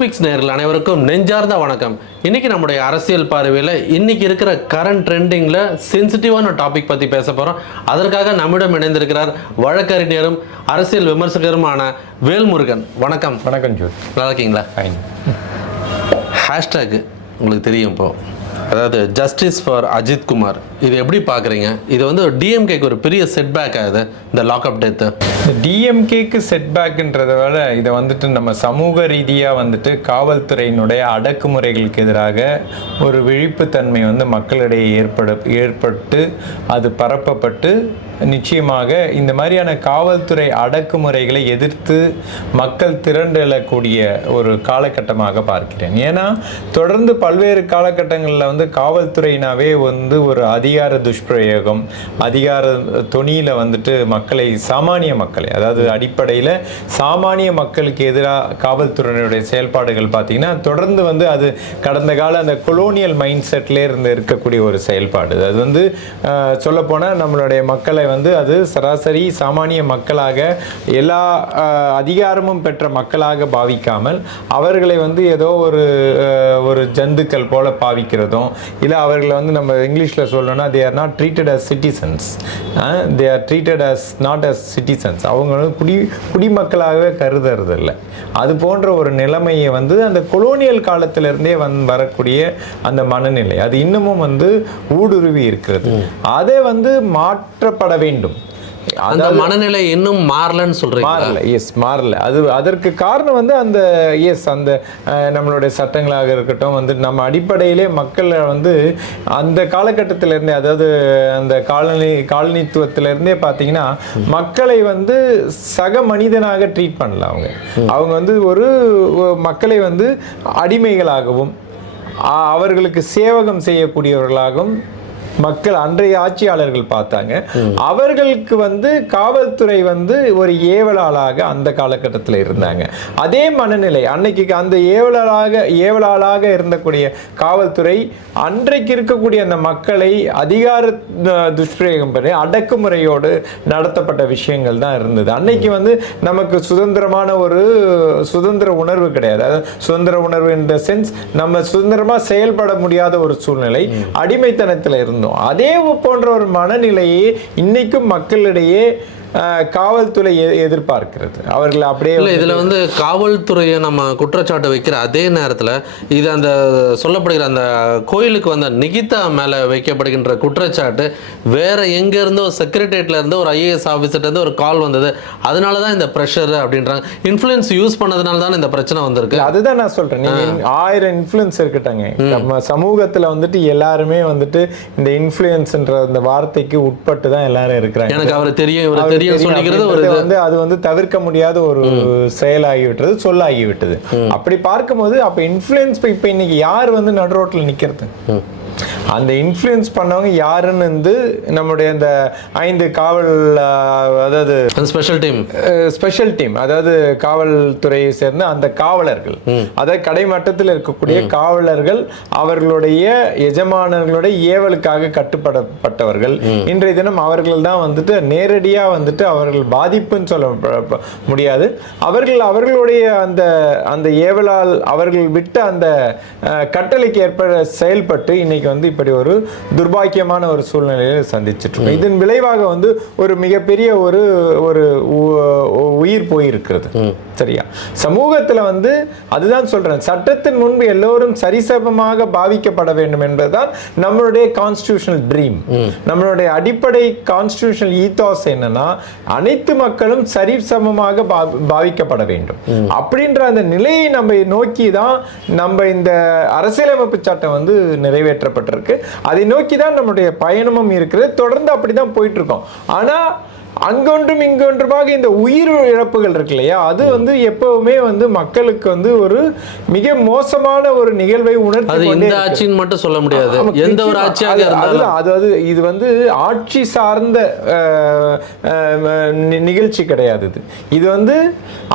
Fix நேர்கள் அனைவருக்கும் நெஞ்சார்ந்த வணக்கம். இன்னைக்கு நம்முடைய அரசியல் பார்வையில் இன்னைக்கு இருக்கிற கரண்ட் ட்ரெண்டிங்கில் சென்சிட்டிவான டாபிக் பற்றி பேச போகிறோம் அதற்காக நம்மிடம் இணைந்திருக்கிறார் வழக்கறிஞரும் அரசியல் விமர்சகருமான வேல்முருகன். வணக்கம். வணக்கம் ஜோத். நல்லா இருக்கீங்களா? ஃபைன் ஹேஷ்டேக் உங்களுக்கு தெரியும் இப்போ. அதாவது ஜஸ்டிஸ் ஃபார் அஜித் குமார். இது எப்படி பார்க்குறீங்க? இது வந்து டிஎம்கேக்கு ஒரு பெரிய செட்பேக் ஆகுது இந்த லாக்அப் டெத்து டிஎம்கேக்கு செட்பேக்குன்றத விட இதை வந்துட்டு நம்ம சமூக ரீதியாக வந்துட்டு காவல்துறையினுடைய அடக்குமுறைகளுக்கு எதிராக ஒரு விழிப்புத்தன்மை வந்து மக்களிடையே ஏற்பட ஏற்பட்டு அது பரப்பப்பட்டு நிச்சயமாக இந்த மாதிரியான காவல்துறை அடக்குமுறைகளை எதிர்த்து மக்கள் திரண்டெழக்கூடிய ஒரு காலகட்டமாக பார்க்கிறேன். ஏன்னா தொடர்ந்து பல்வேறு காலகட்டங்களில் வந்து காவல்துறையினாவே வந்து ஒரு அதிகார துஷ்பிரயோகம் அதிகார தொனியில் வந்துட்டு மக்களை சாமானிய மக்களை அதாவது அடிப்படையில் சாமானிய மக்களுக்கு எதிராக காவல்துறையினுடைய செயல்பாடுகள் பார்த்திங்கன்னா தொடர்ந்து வந்து அது கடந்த கால அந்த கொலோனியல் மைண்ட் செட்லேருந்து இருக்கக்கூடிய ஒரு செயல்பாடு. அது வந்து சொல்லப்போனால் நம்மளுடைய மக்களை வந்து அது சராசரி சாமானிய மக்களாக எல்லா அதிகாரமும் பெற்ற மக்களாக பாவிக்காமல் அவர்களை வந்து ஏதோ ஒரு ஒரு ஜந்துக்கள் போல பாவிக்கிறதும் இல்லை அவர்களை வந்து நம்ம இங்கிலீஷில் சொல்லணும்னா they are not treated as citizens they are treated as not as citizens அவங்க வந்து குடி குடிமக்களாகவே கருதுறது இல்லை அது போன்ற ஒரு நிலைமையை வந்து அந்த கொலோனியல் காலத்திலிருந்தே வந் வரக்கூடிய அந்த மனநிலை. அது இன்னமும் வந்து ஊடுருவி இருக்கிறது. அதை வந்து மாற்றப்பட வேண்டும். அந்த மனநிலை இன்னும் மாறலன்னு சொல்றீங்க மாறல எஸ் மாறல. அது அதற்கு காரணம் வந்து அந்த எஸ் அந்த நம்மளுடைய சட்டங்களாக இருக்கட்டும் வந்து நம்ம அடிப்படையிலே மக்களை வந்து அந்த காலகட்டத்திலேருந்தே அதாவது அந்த காலனி காலனித்துவத்திலேருந்தே பார்த்தீங்கன்னா மக்களை வந்து சக மனிதனாக ட்ரீட் பண்ணல அவங்க. அவங்க வந்து ஒரு மக்களை வந்து அடிமைகளாகவும் அவர்களுக்கு சேவகம் செய்யக்கூடியவர்களாகவும் மக்கள் அன்றைய ஆட்சியாளர்கள் பார்த்தாங்க. அவர்களுக்கு வந்து காவல்துறை வந்து ஒரு ஏவலாளாக அந்த காலகட்டத்தில் இருந்தாங்க. அதே மனநிலை அன்னைக்கு அந்த ஏவலாளாக ஏவலாளாக இருந்தக்கூடிய காவல்துறை அன்றைக்கு இருக்கக்கூடிய அந்த மக்களை அதிகார துஷ்பிரயோகம் பண்ணி அடக்குமுறையோடு நடத்தப்பட்ட விஷயங்கள் தான் இருந்தது. அன்னைக்கு வந்து நமக்கு சுதந்திரமான ஒரு சுதந்திர உணர்வு கிடையாது. அதாவது சுதந்திர உணர்வு இன் த சென்ஸ் நம்ம சுதந்திரமா செயல்பட முடியாத ஒரு சூழ்நிலை அடிமைத்தனத்தில் இருந்தோம். அதே போன்ற ஒரு மனநிலையை இன்றைக்கும் மக்களிடையே காவல்துறை எதிர்பார்க்கிறது. அவர்கள் அப்படியே இல்ல இதுல வந்து காவல்துறையை நம்ம குற்றச்சாட்டு வைக்கிற அதே நேரத்துல இது அந்த சொல்லப்படுகிற அந்த கோயிலுக்கு வந்த நிகிதா மேல வைக்கப்படுகின்ற குற்றச்சாட்டு வேற எங்க இருந்தோ செக்ரட்டரியேட்ல இருந்து ஒரு ஐஏஎஸ் ஆஃபீஸர்ட்ட இருந்து ஒரு கால் வந்தது. அதனால தான் இந்த ப்ரெஷர் அப்படின்றாங்க. இன்ஃப்ளூயன்ஸ் யூஸ் பண்ணதுனால தான் இந்த பிரச்சனை வந்திருக்கு. அதுதான் நான் in- ஆயிரம் இன்ஃப்ளூயன்ஸ் இருக்கட்டாங்க நம்ம சமூகத்துல வந்துட்டு எல்லாருமே வந்துட்டு இந்த இன்ஃப்ளூயன்ஸ்ன்ற அந்த வார்த்தைக்கு உட்பட்டு தான் எல்லாரும் இருக்கிறாங்க. எனக்கு அவர் தெரியும் இவர் தெரியும் தெரியும் சொல்லிக்கிறது ஒரு அப்படின்றது இது. வந்து அது வந்து தவிர்க்க முடியாத ஒரு செயலாகிவிட்டது சொல்லாகிவிட்டது. அப்படி பார்க்கும்போது அப்ப இன்ஃப்ளூயன்ஸ் இப்ப இன்னைக்கு யார் வந்து நடு ரோட்ல நிக்கிறது? அந்த இன்ஃப்ளூயன்ஸ் பண்ணவங்க யாருன்னு வந்து நம்முடைய அந்த ஐந்து காவல் அதாவது ஸ்பெஷல் டீம் ஸ்பெஷல் டீம் அதாவது காவல்துறையை சேர்ந்த அந்த காவலர்கள். அதாவது கடைமட்டத்தில் இருக்கக்கூடிய காவலர்கள் அவர்களுடைய எஜமானர்களுடைய ஏவலுக்காக கட்டுப்படப்பட்டவர்கள். இன்றைய தினம் அவர்கள் தான் வந்துட்டு நேரடியா வந்துட்டு அவர்கள் பாதிப்புன்னு சொல்ல முடியாது. அவர்கள் அவர்களுடைய அந்த அந்த ஏவலால் அவர்கள் விட்ட அந்த கட்டளைக்கு ஏற்ப செயல்பட்டு இன்னைக்கு வந்து இப்படி ஒரு துர்பாக்கியமான ஒரு சூழ்நிலையை சந்திச்சிட்டு இருக்கோம் இதன் விளைவாக வந்து ஒரு மிகப்பெரிய ஒரு ஒரு உயிர் போயிருக்கிறது. சரியா? சமூகத்துல வந்து அதுதான் சொல்றேன். சட்டத்தின் முன்பு எல்லோரும் சரிசமமாக பாவிக்கப்பட வேண்டும் என்பதுதான் நம்மளுடைய கான்ஸ்டியூஷனல் ட்ரீம் நம்மளுடைய அடிப்படை கான்ஸ்டியூஷனல் ஈத்தாஸ் என்னன்னா அனைத்து மக்களும் சரிசமமாக பாவிக்கப்பட வேண்டும். அப்படின்ற அந்த நிலையை நம்ம நோக்கி தான் நம்ம இந்த அரசியலமைப்பு சட்டம் வந்து நிறைவேற்றப்பட்டிருக்கு. அதை நோக்கி தான் நம்மளுடைய பயணமும் இருக்கிறது. தொடர்ந்து அப்படிதான் போயிட்டு போயிட்டுருக்கோம் ஆனா அங்கொன்றும் இங்கொன்றுமாக இந்த உயிர் இழப்புகள் இருக்கு இல்லையா? அது வந்து எப்பவுமே வந்து மக்களுக்கு வந்து ஒரு மிக மோசமான ஒரு நிகழ்வை உணர்த்தி இந்த. ஆட்சின்னு மட்டும் சொல்ல முடியாது. எந்த ஒரு. ஆட்சியாக இருந்தாலும். அதாவது இது வந்து ஆட்சி சார்ந்த நிகழ்ச்சி கிடையாது இது. இது வந்து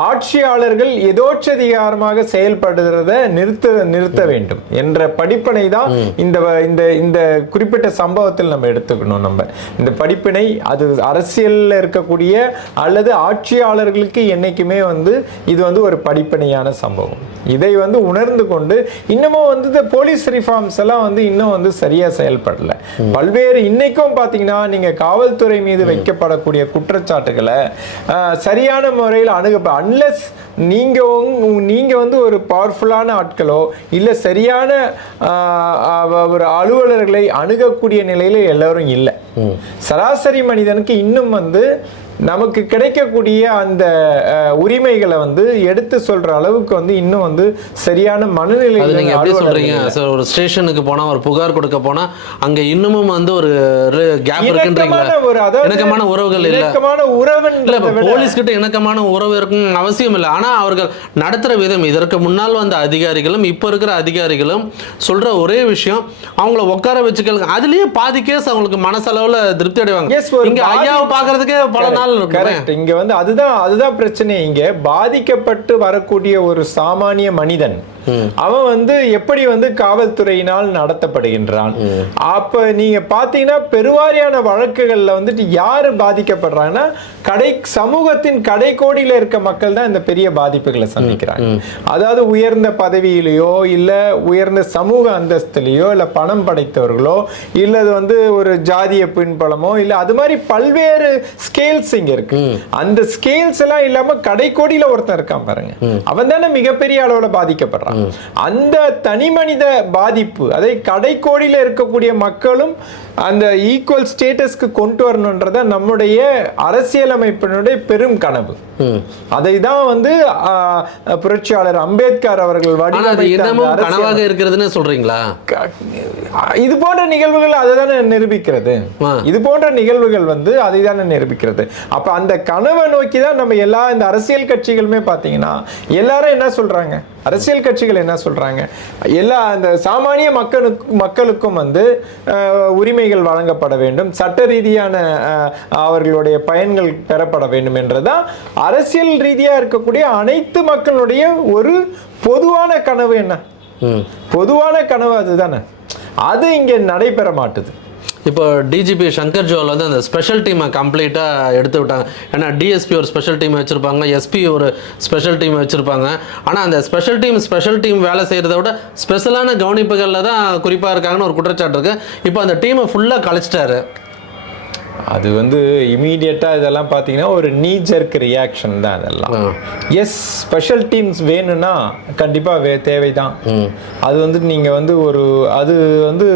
ஆட்சியாளர்கள் எதோச்சதிகாரமாக செயல்படுறத நிறுத்த நிறுத்த வேண்டும் என்ற படிப்பினை தான் இந்த இந்த இந்த குறிப்பிட்ட சம்பவத்தில் நம்ம எடுத்துக்கணும் நம்ம. இந்த படிப்பினை அது அரசியல் பதவிகளில் இருக்கக்கூடிய அல்லது ஆட்சியாளர்களுக்கு என்னைக்குமே வந்து இது வந்து ஒரு படிப்பனையான சம்பவம். இதை வந்து உணர்ந்து கொண்டு இன்னமும் வந்து போலீஸ் ரிஃபார்ம்ஸ் எல்லாம் வந்து இன்னும் வந்து சரியா செயல்படல. பல்வேறு இன்னைக்கும் பாத்தீங்கன்னா நீங்க காவல்துறை மீது வைக்கப்படக்கூடிய குற்றச்சாட்டுகளை சரியான முறையில் அணுக அன்லெஸ் நீங்க உங்க- நீங்க வந்து ஒரு பவர்ஃபுல்லான ஆட்களோ இல்ல சரியான ஒரு அலுவலர்களை அணுகக்கூடிய நிலையில எல்லாரும் இல்லை. சராசரி மனிதனுக்கு இன்னும் வந்து நமக்கு கிடைக்கக்கூடிய அந்த உரிமைகளை வந்து எடுத்து சொல்ற அளவுக்கு வந்து இன்னும் வந்து சரியான மனநிலை நீங்க எப்படி சொல்றீங்க. சார் ஒரு ஸ்டேஷனுக்கு போனா ஒரு புகார் கொடுக்க போனா அங்க இன்னமும் வந்து ஒரு கேப் இருக்குன்றீங்களா? இணக்கமான உறவுகள் இல்ல. இணக்கமான இல்ல விட போலீஸ் கிட்ட இணக்கமான உறவு இருக்கும் அவசியம் இல்லை. ஆனா அவர்கள் நடத்துற விதம் இதற்கு முன்னால் வந்த அதிகாரிகளும் இப்ப இருக்கிற அதிகாரிகளும் சொல்ற ஒரே விஷயம் அவங்கள உட்கார வச்சுக்கலுங்க அதுலயே பாதி கேஸ் அவங்களுக்கு மனசளவுல திருப்தி அடைவாங்க. இங்க ஐயாவை பாக்குறதுக்கே பல நாள் இருக்குமே. கரெக்ட் இங்க வந்து அதுதான் அதுதான் பிரச்சனை. இங்க பாதிக்கப்பட்டு வரக்கூடிய ஒரு சாமானிய மனிதன். அவன் வந்து எப்படி வந்து காவல்துறையினால் நடத்தப்படுகின்றான்? அப்ப நீங்க பாத்தீங்கன்னா பெருவாரியான வழக்குகள்ல வந்துட்டு யாரு பாதிக்கப்படுறாங்கன்னா கடை சமூகத்தின் கடைக்கோடியில இருக்க மக்கள் தான் இந்த பெரிய பாதிப்புகளை சந்திக்கிறாங்க. அதாவது உயர்ந்த பதவியிலேயோ இல்ல உயர்ந்த சமூக அந்தஸ்துலயோ இல்ல பணம் படைத்தவர்களோ இல்ல அது வந்து ஒரு ஜாதிய பின்பலமோ இல்ல அது மாதிரி பல்வேறு ஸ்கேல்ஸ் இங்க இருக்கு. அந்த ஸ்கேல்ஸ் எல்லாம் இல்லாம கடைக்கோடியில ஒருத்தன் இருக்கான் பாருங்க. அவன் தானே மிகப்பெரிய அளவுல பாதிக்கப்படுறான். அந்த தனி மனித பாதிப்பு அதை கடைக்கோடியில் இருக்கக்கூடிய மக்களும் அந்த ஈக்குவல் ஸ்டேட்டஸ்க்கு கொண்டு வரணுன்றத நம்முடைய அரசியலமைப்பினுடைய பெரும் கனவு. அதை தான் வந்து புரட்சியாளர் அம்பேத்கர் அவர்கள் கனவாக இருக்கிறதுன்னு சொல்றீங்களா? இது போன்ற நிகழ்வுகள் அதை தானே நிரூபிக்கிறது. இது போன்ற நிகழ்வுகள் வந்து அதை தானே நிரூபிக்கிறது. அப்ப அந்த கனவை நோக்கி தான் நம்ம எல்லா இந்த அரசியல் கட்சிகளுமே பார்த்தீங்கன்னா எல்லாரும் என்ன சொல்றாங்க? அரசியல் கட்சிகள் என்ன சொல்றாங்க? எல்லா அந்த சாமானிய மக்களுக்கு மக்களுக்கும் வந்து அஹ், உரிமைகள் வழங்கப்பட வேண்டும் சட்ட ரீதியான அவர்களுடைய பயன்கள் பெறப்பட வேண்டும் என்றுதான் அரசியல் ரீதியா இருக்கக்கூடிய அனைத்து மக்களுடைய ஒரு பொதுவான கனவு என்ன. பொதுவான கனவு அதுதானே. அது இங்க நடைபெற மாட்டுது. இப்போ டிஜிபி சங்கர் ஜோல் வந்து அந்த ஸ்பெஷல் டீமை கம்ப்ளீட்டாக எடுத்து விட்டாங்க. ஏன்னா டிஎஸ்பி ஒரு ஸ்பெஷல் டீம் வச்சுருப்பாங்க எஸ்பி ஒரு ஸ்பெஷல் டீம் வச்சுருப்பாங்க. ஆனால் அந்த ஸ்பெஷல் டீம் ஸ்பெஷல் டீம் வேலை செய்கிறத விட ஸ்பெஷலான கவனிப்புகளில் தான் குறிப்பாக இருக்காங்கன்னு ஒரு குற்றச்சாட்டு இருக்குது இப்போ அந்த டீமை ஃபுல்லாக கழிச்சிட்டாரு. அது வந்து இமீடியட்டா இதெல்லாம் பார்த்தீங்கன்னா ஒரு நீ ஜெர்க் ரியாக்ஷன் தான் அதெல்லாம். எஸ் ஸ்பெஷல் டீம்ஸ் வேணும்னா கண்டிப்பா வே தேவைதான். அது வந்து நீங்க வந்து ஒரு அது வந்து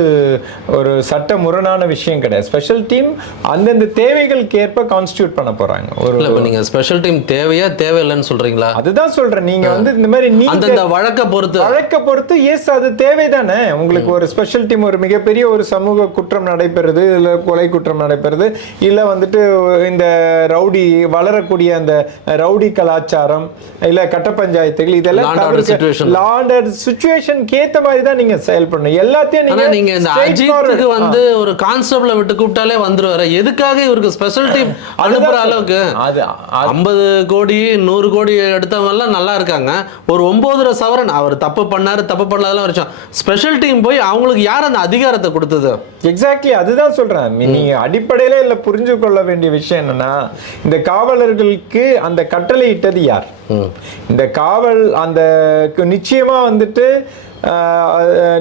ஒரு சட்ட முரணான விஷயம் கிடையாது. ஸ்பெஷல் டீம் அந்தந்த தேவைகளுக்கு ஏற்ப கான்ஸ்டியூட் பண்ண போறாங்க. ஒரு நீங்கள் ஸ்பெஷல் டீம் தேவையா தேவையில்லைன்னு சொல்கிறீங்களா அதுதான் சொல்றேன். நீங்க வந்து இந்த மாதிரி நீ அந்தந்த வழக்கை பொறுத்து. வழக்க பொறுத்து எஸ் அது தேவைதானே. உங்களுக்கு ஒரு ஸ்பெஷல் டீம் ஒரு மிகப்பெரிய ஒரு சமூக குற்றம் நடைபெறுது இல்ல கொலை குற்றம் நடைபெறுது. இல்ல வந்துட்டு இந்த ரவுடி வளரக்கூடிய அந்த ரவுடி கலாச்சாரம் இல்ல கட்ட பஞ்சாயத்துகள் இதெல்லாம். லாண்டர் சுச்சுவேஷனுக்கு ஏத்த மாதிரி தான் நீங்க செயல்படணும் எல்லாத்தையும் நீங்க நீங்க இந்த அஜித்துக்கு வந்து ஒரு கான்ஸ்டபிளை விட்டு கூப்பிட்டாலே வந்துருவாரு. எதுக்காக இவருக்கு ஸ்பெஷல் டீம் அனுப்புற அதுதான் அளவுக்கு? அது ஐம்பது கோடி நூறு கோடி எடுத்தவங்க எல்லாம் நல்லா இருக்காங்க. ஒரு ஒன்பதரை சவரன் அவர் தப்பு பண்ணாரு தப்பு பண்ணாதெல்லாம் வரைக்கும் ஸ்பெஷல் டீம் போய் அவங்களுக்கு யார் அந்த அதிகாரத்தை கொடுத்தது? எக்ஸாக்ட்லி அதுதான் சொல்றேன். நீ- நீங்க அடிப்படையில இல்ல புரிஞ்சு கொள்ள வேண்டிய விஷயம் என்னன்னா இந்த காவலர்களுக்கு அந்த கட்டளை இட்டது யார்? இந்த காவல் அந்த நிச்சயமா வந்துட்டு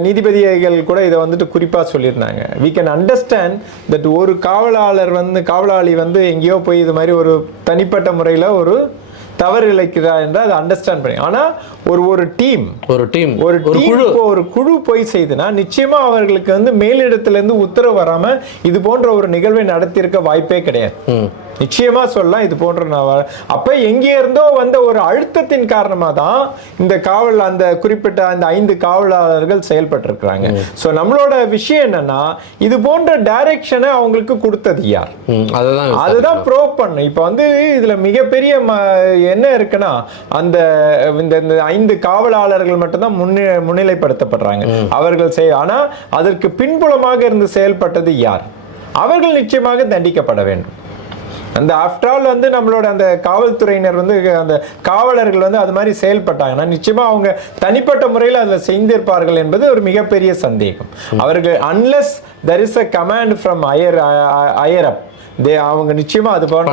நீதிபதிகள் கூட இதை வந்துட்டு குறிப்பா சொல்லியிருந்தாங்க. We can அண்டர்ஸ்டாண்ட் தட் ஒரு காவலாளர் வந்து காவலாளி வந்து எங்கேயோ போய் இது மாதிரி ஒரு தனிப்பட்ட முறையில ஒரு தவறு இழைக்கிறார் என்று அதை அண்டர்ஸ்டாண்ட் பண்ணி. ஆனா ஒரு ஒரு டீம் ஒரு டீம் ஒரு குழு. ஒரு குழு போய் செய்துனா நிச்சயமா அவர்களுக்கு வந்து மேலிடத்துல இருந்து உத்தரவு வராம இது போன்ற ஒரு நிகழ்வை நடத்தியிருக்க வாய்ப்பே கிடையாது. நிச்சயமா சொல்லலாம் இது போன்ற நான் அப்ப எங்கே இருந்தோ வந்த ஒரு அழுத்தத்தின் காரணமா தான் இந்த காவல் அந்த குறிப்பிட்ட அந்த ஐந்து காவலாளர்கள் செயல்பட்டிருக்கிறாங்க. சோ நம்மளோட விஷயம் என்னன்னா இது போன்ற டைரக்ஷனை அவங்களுக்கு கொடுத்தது யார்? அதுதான் அதுதான் ப்ரோவ் பண்ணும் இப்போ வந்து இதுல மிகப்பெரிய என்ன இருக்குன்னா அந்த இந்த இந்த ஐந்து காவலாளர்கள் மட்டும்தான் முன்னே முன்னிலைப்படுத்தப்படுறாங்க. அவர்கள் செய் ஆனா அதற்கு பின்புலமாக இருந்து செயல்பட்டது யார்? அவர்கள் நிச்சயமாக தண்டிக்கப்பட வேண்டும். அந்த ஆஃப்டர் ஆல் வந்து நம்மளோட அந்த காவல்துறையினர் வந்து அந்த காவலர்கள் வந்து அது மாதிரி செயல்பட்டாங்கன்னா நிச்சயமா அவங்க தனிப்பட்ட முறையில் அதில் செய்திருப்பார்கள் என்பது ஒரு மிகப்பெரிய சந்தேகம். அவர்கள் unless there is a command from higher higher up they அவங்க நிச்சயமா அது போன்ற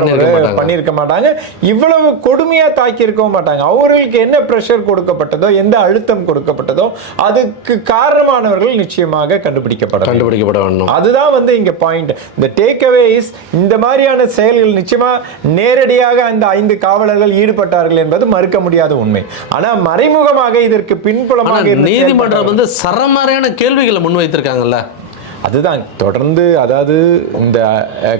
பண்ணியிருக்க மாட்டாங்க. இவ்வளவு கொடுமையா தாக்கி இருக்கவும் மாட்டாங்க. அவர்களுக்கு என்ன பிரஷர் கொடுக்கப்பட்டதோ எந்த அழுத்தம் கொடுக்கப்பட்டதோ அதுக்கு காரணமானவர்கள் நிச்சயமாக கண்டுபிடிக்கப்பட. கண்டுபிடிக்கப்பட வேண்டும். அதுதான் வந்து இங்க பாயிண்ட் இந்த டேக் அவே இஸ் இந்த மாதிரியான செயல்கள் நிச்சயமா நேரடியாக அந்த ஐந்து காவலர்கள் ஈடுபட்டார்கள் என்பது மறுக்க முடியாத உண்மை. ஆனா மறைமுகமாக இதற்கு பின்புலமாக நீதிமன்றம் வந்து சரமாரியான கேள்விகளை முன்வைத்திருக்காங்கல்ல. அதுதான் தொடர்ந்து அதாவது இந்த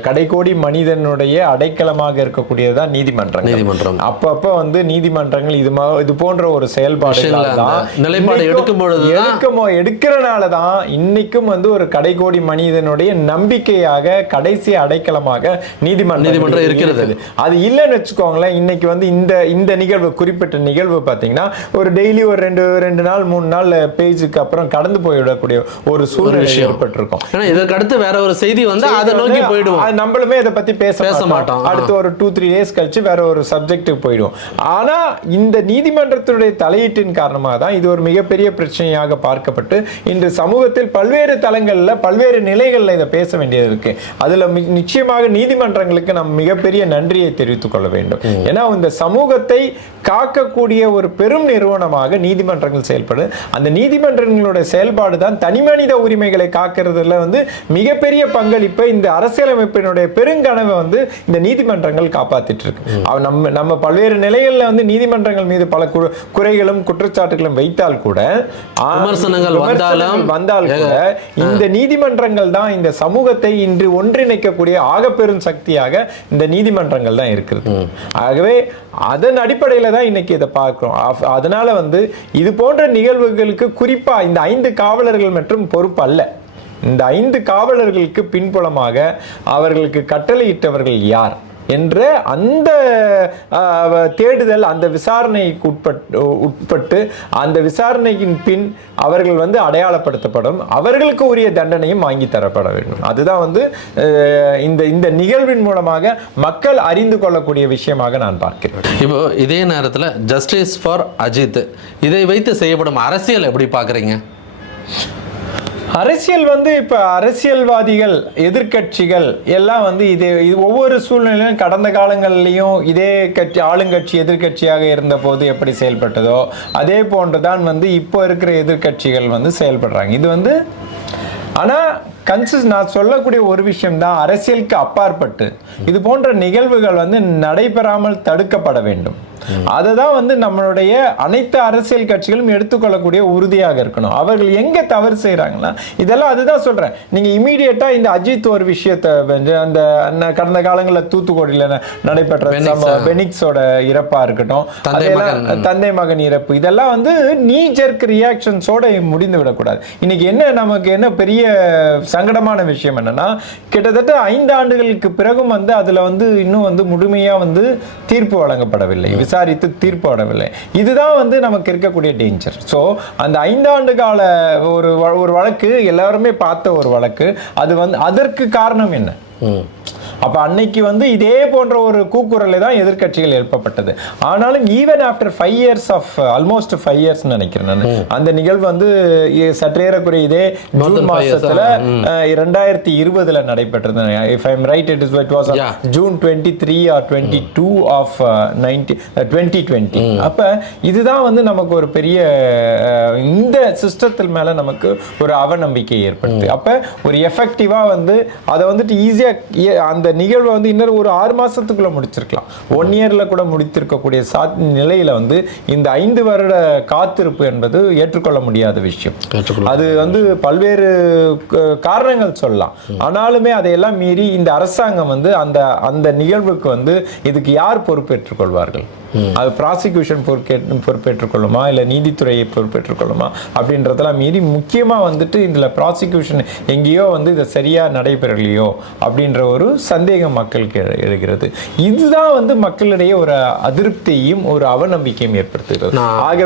கடைக்கோடி மனிதனுடைய அடைக்கலமாக இருக்கக்கூடியதுதான் நீதிமன்றங்கள் நீதிமன்றம். அப்பப்ப வந்து நீதிமன்றங்கள் இது இது போன்ற ஒரு செயல்பாடுகளால் தான் நிலைப்பாடு எடுக்கும் எடுக்கிறனால தான் இன்னைக்கும் வந்து ஒரு கடைக்கோடி மனிதனுடைய நம்பிக்கையாக கடைசி அடைக்கலமாக நீதிமன்றம் நீதிமன்றம் இருக்கிறது. அது இல்லைன்னு வச்சுக்கோங்களேன் இன்னைக்கு வந்து இந்த இந்த நிகழ்வு குறிப்பிட்ட நிகழ்வு பார்த்தீங்கன்னா ஒரு டெய்லி ஒரு ரெண்டு ரெண்டு நாள் மூணு நாள் பேஜுக்கு அப்புறம் கடந்து போய்விடக்கூடிய ஒரு சூழ்நிலை விஷயம். ஏன்னா இதற்கு அடுத்து வேற ஒரு செய்தி வந்து அதை நோக்கி போயிடுவோம். நம்மளுமே இதை பத்தி பேச பேச மாட்டோம். அடுத்து ஒரு டூ த்ரீ டேஸ் கழிச்சு வேற ஒரு சப்ஜெக்ட்டுக்கு போயிடுவோம். ஆனா இந்த நீதிமன்றத்தினுடைய தலையீட்டின் காரணமாக தான் இது ஒரு மிகப்பெரிய பிரச்சனையாக பார்க்கப்பட்டு இன்று சமூகத்தில் பல்வேறு தளங்கள்ல பல்வேறு நிலைகள்ல இதை பேச வேண்டியது இருக்கு. அதுல நிச்சயமாக நீதிமன்றங்களுக்கு நாம் மிகப்பெரிய நன்றியை தெரிவித்துக் கொள்ள வேண்டும். ஏன்னா இந்த சமூகத்தை காக்கக்கூடிய ஒரு பெரும் நிறுவனமாக நீதிமன்றங்கள் செயல்படும் அந்த நீதிமன்றங்களோட செயல்பாடு தான் தனிமனித உரிமைகளை காக்கிறதுல வந்து மிகப்பெரிய பங்களிப்பை இந்த அரசியலமைப்பினுடைய பெருங்கனவை வந்து இந்த நீதிமன்றங்கள் காப்பாத்திட்டு இருக்கு. நம்ம நம்ம பல்வேறு நிலைகள்ல வந்து நீதிமன்றங்கள் மீது பல குறைகளும் குற்றச்சாட்டுகளும் வைத்தால் கூட ஆ- விமர்சனங்கள் வந்தாலும் வந்தால் கூட இந்த நீதிமன்றங்கள் தான் இந்த சமூகத்தை இன்று ஒன்றிணைக்கக்கூடிய ஆகப்பெரும் சக்தியாக இந்த நீதிமன்றங்கள் தான் இருக்கிறது. ஆகவே அதன் அடிப்படையில தான் இன்னைக்கு இதை பார்க்கிறோம். அதனால வந்து இது போன்ற நிகழ்வுகளுக்கு குறிப்பா இந்த ஐந்து காவலர்கள் மற்றும் பொறுப்பு அல்ல இந்த ஐந்து காவலர்களுக்கு பின்புலமாக அவர்களுக்கு கட்டளையிட்டவர்கள் யார் என்ற அந்த தேடுதல் அந்த விசாரணைக்கு உட்பட்டு உட்பட்டு அந்த விசாரணையின் பின் அவர்கள் வந்து அடையாளப்படுத்தப்படும். அவர்களுக்கு உரிய தண்டனையும் வாங்கி தரப்பட வேண்டும். அதுதான் வந்து இந்த இந்த நிகழ்வின் மூலமாக மக்கள் அறிந்து கொள்ளக்கூடிய விஷயமாக நான் பார்க்கிறேன். இப்போ இதே நேரத்தில் ஜஸ்டிஸ் ஃபார் அஜித் இதை வைத்து செய்யப்படும் அரசியல் எப்படி பார்க்குறீங்க? அரசியல் வந்து இப்போ அரசியல்வாதிகள் எதிர்க்கட்சிகள் எல்லாம் வந்து இது இது ஒவ்வொரு சூழ்நிலையிலும் கடந்த காலங்கள்லையும் இதே கட்சி ஆளுங்கட்சி எதிர்க்கட்சியாக இருந்த போது எப்படி செயல்பட்டதோ அதே போன்று தான் வந்து இப்போ இருக்கிற எதிர்க்கட்சிகள் வந்து செயல்படுறாங்க. இது வந்து ஆனால் கன்சிஸ் நான் சொல்லக்கூடிய ஒரு விஷயம் தான் அரசியலுக்கு அப்பாற்பட்டு. இது போன்ற நிகழ்வுகள் வந்து நடைபெறாமல் தடுக்கப்பட வேண்டும். அதை தான் வந்து நம்மளுடைய அனைத்து அரசியல் கட்சிகளும் எடுத்துக்கொள்ளக்கூடிய உறுதியாக இருக்கணும். அவர்கள் எங்க தவறு செய்றாங்கன்னா இதெல்லாம் அதுதான் சொல்றேன். நீங்க இமீடியட்டா இந்த அஜித் ஒரு விஷயத்தை அந்த கடந்த காலங்களில் தூத்துக்குடியில நடைபெற்ற பெனிக்ஸோட இறப்பா இருக்கட்டும். அதெல்லாம். தந்தை மகன் இறப்பு. இதெல்லாம் வந்து நீ ஜெர்க் ரியாக்ஷன்ஸோட முடிந்து விடக்கூடாது. இன்னைக்கு என்ன நமக்கு என்ன பெரிய சங்கடமான விஷயம் என்னன்னா கிட்டத்தட்ட ஐந்து ஆண்டுகளுக்கு பிறகும் வந்து அதுல வந்து இன்னும் வந்து முழுமையா வந்து தீர்ப்பு வழங்கப்படவில்லை. விசாரித்து தீர்ப்பு வழங்கவில்லை. இதுதான் வந்து நமக்கு இருக்கக்கூடிய டேஞ்சர் ஸோ அந்த ஐந்தாண்டு கால ஒரு ஒரு வழக்கு எல்லாருமே பார்த்த ஒரு வழக்கு அது வந்து அதற்கு காரணம் என்ன? அப்ப அன்னைக்கு வந்து இதே போன்ற ஒரு கூக்குரலை தான் எதிர்க்கட்சிகள் எழுப்பப்பட்டது. ஆனாலும் even after five years of almost five years நினைக்கிறேன் நான். அந்த நிகழ்வு வந்து சற்றேறக்குறைய இதே ஜூன் மாசத்துல இரண்டாயிரத்தி இருபதுல நடைபெற்றது. If I'm right it is it was. June twenty three or twenty two of ninety twenty twenty அப்ப இதுதான் வந்து நமக்கு ஒரு பெரிய இந்த சிஸ்டத்தில் மேல நமக்கு ஒரு அவநம்பிக்கை ஏற்படுது அப்ப ஒரு எஃபெக்டிவா வந்து அதை வந்துட்டு ஈஸியா அந்த நிகழ்வை வந்து இன்னொரு ஒரு ஆறு மாசத்துக்குள்ள முடிச்சிருக்கலாம். ஒன் இயர்ல கூட முடித்திருக்கக்கூடிய சாத் நிலையில வந்து இந்த ஐந்து வருட காத்திருப்பு என்பது ஏற்றுக்கொள்ள முடியாத விஷயம். அது வந்து பல்வேறு காரணங்கள் சொல்லலாம். ஆனாலுமே அதையெல்லாம் மீறி இந்த அரசாங்கம் வந்து அந்த அந்த நிகழ்வுக்கு வந்து இதுக்கு யார் பொறுப்பேற்றுக் கொள்வார்கள்? அது ப்ராசிக்யூஷன் பொறுப்பே பொறுப்பேற்றுக் கொள்ளுமா இல்லை நீதித்துறையை பொறுப்பேற்றுக் கொள்ளுமா அப்படின்றதெல்லாம் மீறி முக்கியமாக வந்துட்டு இதில் ப்ராசிக்யூஷன் எங்கேயோ வந்து இதை சரியாக நடைபெறலையோ அப்படின்ற ஒரு சந்தேகம் மக்களுக்கு எழு- எழுகிறது. இதுதான் வந்து மக்களிடையே ஒரு அதிருப்தியையும் ஒரு அவநம்பிக்கையும் ஏற்படுத்துகிறது. நான்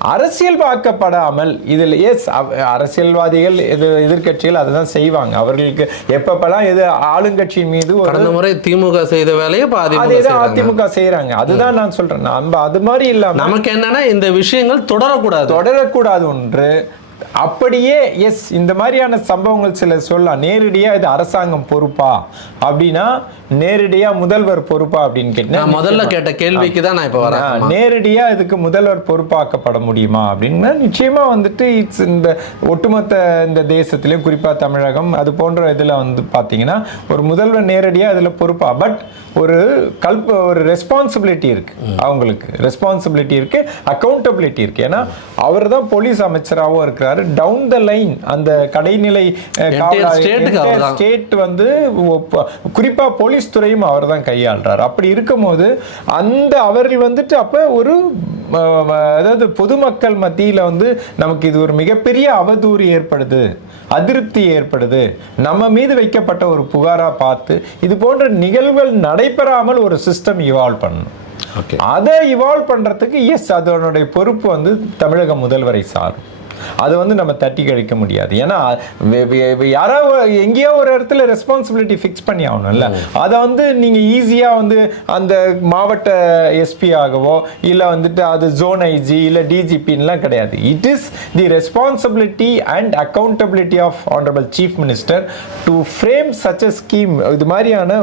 ஆகவே அரசியல்வாக்கப்படாமல் இதில் எஸ் அரசியல்வாதிகள் இது எதிர்க்கட்சிகள் அதை தான் செய்வாங்க. அவர்களுக்கு எப்பப்பெல்லாம் இது ஆளுங்கட்சியின் மீது கடந்த முறை திமுக செய்த வேலையை அதே தான். அதிமுக செய்யறாங்க அதுதான் நான் சொல்றேன். நம்ம அது மாதிரி இல்லாம நமக்கு என்னன்னா இந்த விஷயங்கள் தொடரக்கூடாது. தொடரக்கூடாது ஒன்று. அப்படியே எஸ் இந்த மாதிரியான சம்பவங்கள் சில சொல்லலாம். நேரடியா இது அரசாங்கம் பொறுப்பா? அப்படின்னா நேரடியா முதல்வர் பொறுப்பா அப்படின்னு கேட்டீங்கன்னா முதல்ல கேட்ட கேள்விக்கு தான் நான் இப்ப வரேன். ஆ, ஆமா. நேரடியா இதுக்கு முதல்வர் பொறுப்பாக்கப்பட முடியுமா அப்படின்னா? நிச்சயமா வந்துட்டு இட்ஸ் இந்த ஒட்டுமொத்த இந்த தேசத்திலையும் குறிப்பா தமிழகம் அது போன்ற இதுல வந்து பாத்தீங்கன்னா ஒரு முதல்வர் நேரடியா இதுல பொறுப்பா? பட் ஒரு கல்ப ஒரு ரெஸ்பான்சிபிலிட்டி இருக்கு அவங்களுக்கு. ரெஸ்பான்சிபிலிட்டி இருக்கு அக்கௌண்டபிலிட்டி இருக்கு. ஏன்னா அவர் தான் போலீஸ் அமைச்சராகவும் இருக்கிறாரு. டவுன் த லைன் அந்த கடைநிலை. ஸ்டேட் வந்து குறிப்பா போலீஸ் துறையும் அவர் தான் கையாளுறாரு. அப்படி இருக்கும்போது அந்த அவர்கள் வந்துட்டு அப்ப ஒரு அதாவது பொதுமக்கள் மத்தியில வந்து நமக்கு இது ஒரு மிகப்பெரிய அவதூறு ஏற்படுது. அதிருப்தி ஏற்படுது. நம்ம மீது வைக்கப்பட்ட ஒரு புகாரா பார்த்து இது போன்ற நிகழ்வுகள் நடைபெறாமல் ஒரு சிஸ்டம் இவால்வ் பண்ணணும். அதை இவால்வ் பண்றதுக்கு எஸ் அதனுடைய பொறுப்பு வந்து தமிழக முதல்வரை சாரும். அது வந்து நம்ம தட்டி கழிக்க முடியாது. ஏன்னா யாராவது ஒரு- எங்கேயோ ஒரு இடத்துல ரெஸ்பான்சிபிலிட்டி ஃபிக்ஸ் பண்ணி ஆகணும்ல. அதை வந்து நீங்க ஈஸியா வந்து அந்த மாவட்ட எஸ்பி ஆகவோ இல்ல வந்துட்டு அது ஜோன் ஐஜி இல்ல டிஜிபின்லாம் கிடையாது. It is the responsibility and accountability of honourable chief minister to frame such a scheme இது மாதிரியான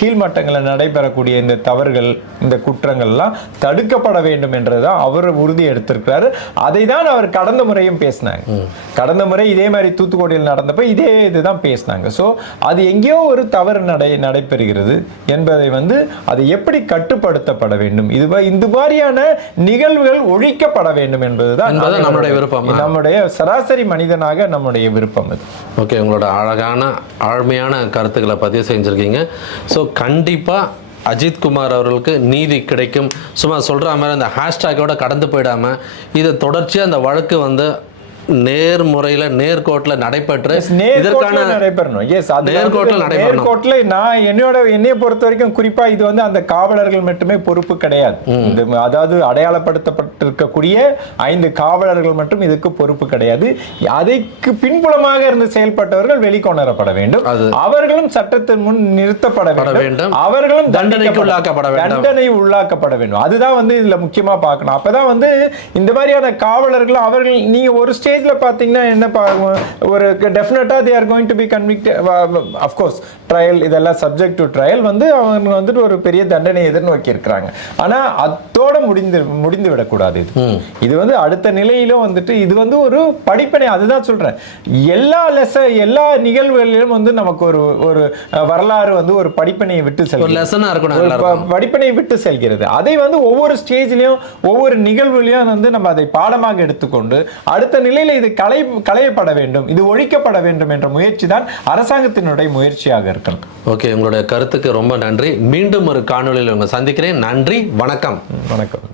கீழ்மட்டங்களில் நடைபெறக்கூடிய இந்த தவறுகள் இந்த குற்றங்கள்லாம் தடுக்கப்பட வேண்டும் என்றுதான் அவர் உறுதி எடுத்திருக்கிறாரு. அதை தான் அவர் கடந்த முறையும் பேசினாங்க. கடந்த முறை இதே மாதிரி தூத்துக்குடியில் நடந்தப்ப இதே இதுதான் பேசினாங்க. ஸோ அது எங்கேயோ ஒரு தவறு நடை நடைபெறுகிறது என்பதை வந்து அது எப்படி கட்டுப்படுத்தப்பட வேண்டும்? இது இந்த மாதிரியான நிகழ்வுகள் ஒழிக்கப்பட வேண்டும் என்பதுதான் என்பது நம்முடைய விருப்பம். நம்முடைய சராசரி மனிதனாக நம்முடைய விருப்பம் அது ஓகே உங்களோட அழகான ஆழ்மையான கருத்துக்களை பதிவு செஞ்சுருக்கீங்க. ஸோ கண்டிப்பாக அஜித்குமார் அவர்களுக்கு நீதி கிடைக்கும். சும்மா சொல்கிற மாதிரி அந்த ஹேஷ்டேக்கோட கடந்து போயிடாமல் இதை தொடர்ச்சியாக அந்த வழக்கு வந்து நேர்முறையில் நேர்கோட்டில் நடைபெற்று நேர்கோட்டில் நடைபெறணும். எஸ் அது நேர்கோட்டில் நான் என்னோட என்னைய பொறுத்த வரைக்கும் குறிப்பா இது வந்து அந்த காவலர்கள் மட்டுமே பொறுப்பு கிடையாது. அதாவது அடையாளப்படுத்தப்பட்டிருக்கக்கூடிய ஐந்து காவலர்கள் மட்டும் இதுக்கு பொறுப்பு கிடையாது. அதுக்கு பின்புலமாக இருந்து செயல்பட்டவர்கள் வெளிக்கொணரப்பட வேண்டும். அவர்களும் சட்டத்தின் முன் நிறுத்தப்பட வேண்டும். அவர்களும் தண்டனைக்கு உள்ளாக்கப்பட வேண்டும். தண்டனை உள்ளாக்கப்பட வேண்டும். அதுதான் வந்து இதுல முக்கியமா பார்க்கணும். அப்பதான் வந்து இந்த மாதிரியான காவலர்கள் அவர்கள் நீங்க ஒரு ஸ்டேஜ்ல பாத்தீங்கன்னா என்ன ஒரு டெஃபினட்டா they are going to be convict of course trial இதெல்லாம் சப்ஜெக்ட் டு ட்ரையல் வந்து அவங்க வந்துட்டு ஒரு பெரிய தண்டனை எதிர்நோக்கி இருக்கிறாங்க ஆனா அதோட முடிந்து முடிந்து விடக்கூடாது இது. இது வந்து அடுத்த நிலையிலும் வந்துட்டு இது வந்து ஒரு படிப்பினை அதுதான் சொல்றேன். எல்லா லெச எல்லா நிகழ்வுகளிலும் வந்து நமக்கு ஒரு ஒரு வரலாறு வந்து ஒரு படிப்பினையை விட்டு செல்கிறது. லெசனாக இருக்கணும் ஒரு எல்லாருக்கும். ப- படிப்பினை விட்டு செல்கிறது. அதை வந்து ஒவ்வொரு ஸ்டேஜ்லயும் ஒவ்வொரு நிகழ்வுலையும் வந்து நம்ம அதை பாடமாக எடுத்துக்கொண்டு அடுத்த நிலையில இது கலை களையப்பட வேண்டும் இது ஒழிக்கப்பட வேண்டும் என்ற முயற்சி தான் அரசாங்கத்தினுடைய முயற்சியாக இருக்கணும் ஓகே உங்களுடைய கருத்துக்கு ரொம்ப நன்றி. மீண்டும் ஒரு காணொளியில் உங்களை சந்திக்கிறேன். நன்றி வணக்கம். வணக்கம்.